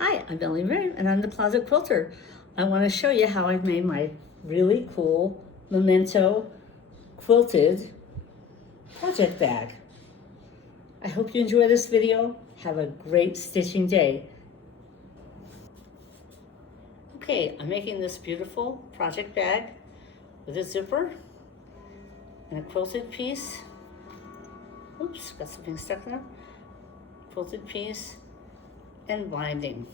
Hi, I'm Ellie Mary and I'm the Closet Quilter. I want to show you how I've made my really cool memento quilted project bag. I hope you enjoy this video. Have a great stitching day. Okay, I'm making this beautiful project bag with a zipper and a quilted piece. Oops, got something stuck in there. Quilted piece and binding.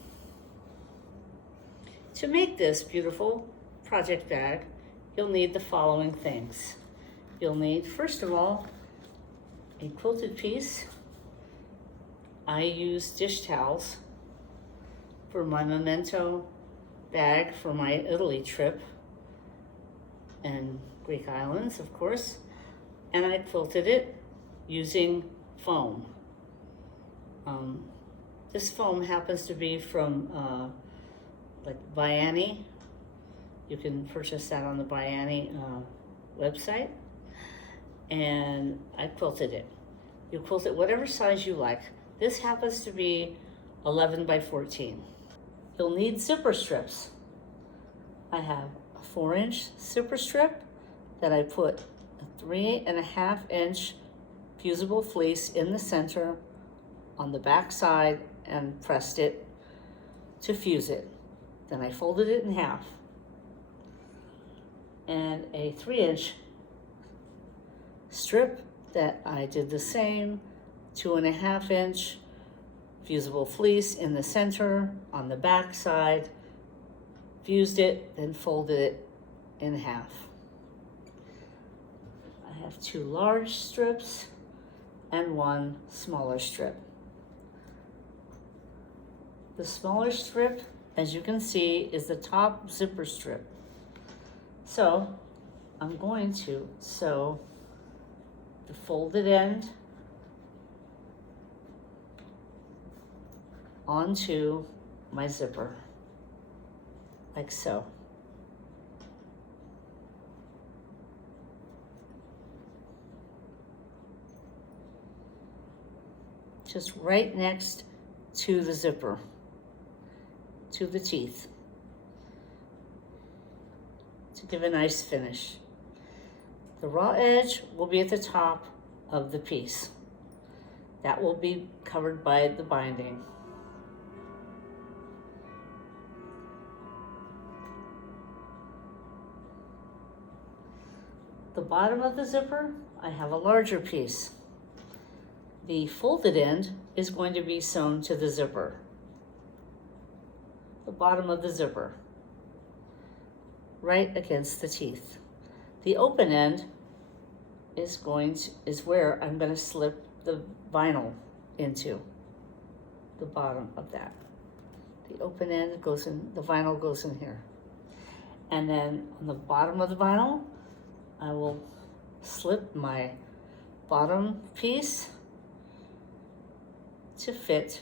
To make this beautiful project bag, you'll need the following things. You'll need, first of all, a quilted piece. I use dish towels for my memento bag for my Italy trip and Greek islands, of course, and I quilted it using foam. This foam happens to be from like Vianney. You can purchase that on the Vianney website. And I quilted it. You quilt it whatever size you like. This happens to be 11 by 14. You'll need zipper strips. I have a 4-inch zipper strip that I put a 3.5-inch fusible fleece in the center on the back side and pressed it to fuse it. Then I folded it in half. And a 3-inch strip that I did the same, 2.5-inch fusible fleece in the center on the back side, fused it, then folded it in half. I have 2 large strips and 1 smaller strip. The smaller strip, as you can see, is the top zipper strip. So I'm going to sew the folded end onto my zipper, like so. Just right next to the zipper, to the teeth, to give a nice finish. The raw edge will be at the top of the piece. That will be covered by the binding. The bottom of the zipper, I have a larger piece. The folded end is going to be sewn to the zipper. The bottom of the zipper, right against the teeth. The open end is where I'm going to slip the vinyl into the bottom of that. The open end goes in, the vinyl goes in here. And then on the bottom of the vinyl, I will slip my bottom piece to fit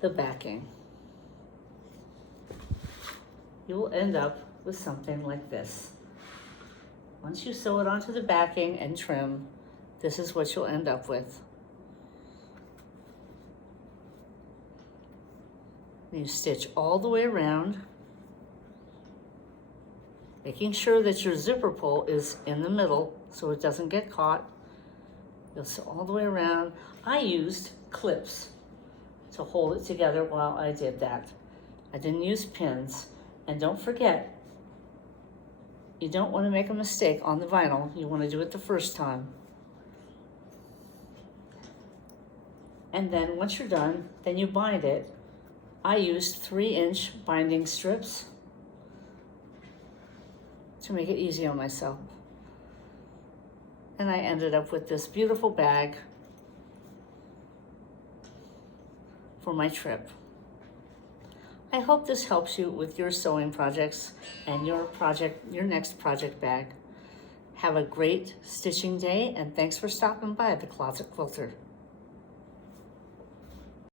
the backing. You will end up with something like this. Once you sew it onto the backing and trim, this is what you'll end up with. You stitch all the way around, making sure that your zipper pull is in the middle so it doesn't get caught. You'll sew all the way around. I used clips to hold it together while I did that. I didn't use pins. And don't forget, you don't want to make a mistake on the vinyl. You want to do it the first time. And then once you're done, then you bind it. I used 3-inch binding strips to make it easy on myself. And I ended up with this beautiful bag for my trip. I hope this helps you with your sewing projects and your next project bag. Have a great stitching day, and thanks for stopping by the Closet Quilter.